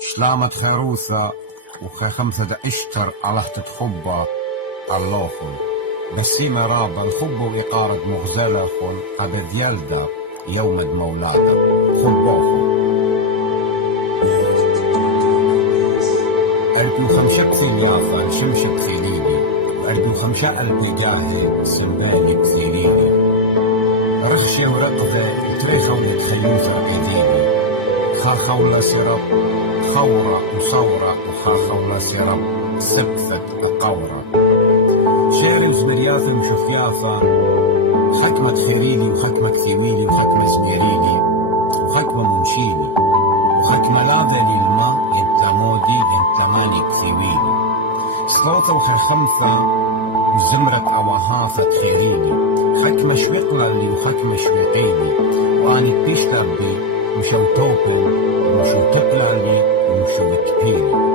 شلامت خيروثة وخمسة دا اشتر على تتخبى اللوخن بسيمة رابا الخب وإقارة مغزلة قد ديالدا يوم مولادة خبوخن ألبي خمشة ثلاثة الشمشة ثليلي وألبي خمشة البجاهي سنباني بثليلي رخشي ورقذة تريخة ونتخلوثة قديمي خاخولة سرب خورة وصورة وخاخولة سرب سبثة القورة شعر الزمرياثة وشفيافة حكمة خيريلي وحكمة ثويلي وحكمة زميريلي وحكمة منشيلي وحكمة لاذة للماء انت مودي انت مانك ثويلي صوتة وخمثة وزمرة أوهافة خيريلي حكمة شويقلة لي وحكمة شويقيلي وأني بيشتبي وشو توكو وشو تقلالي وشو تكبيلي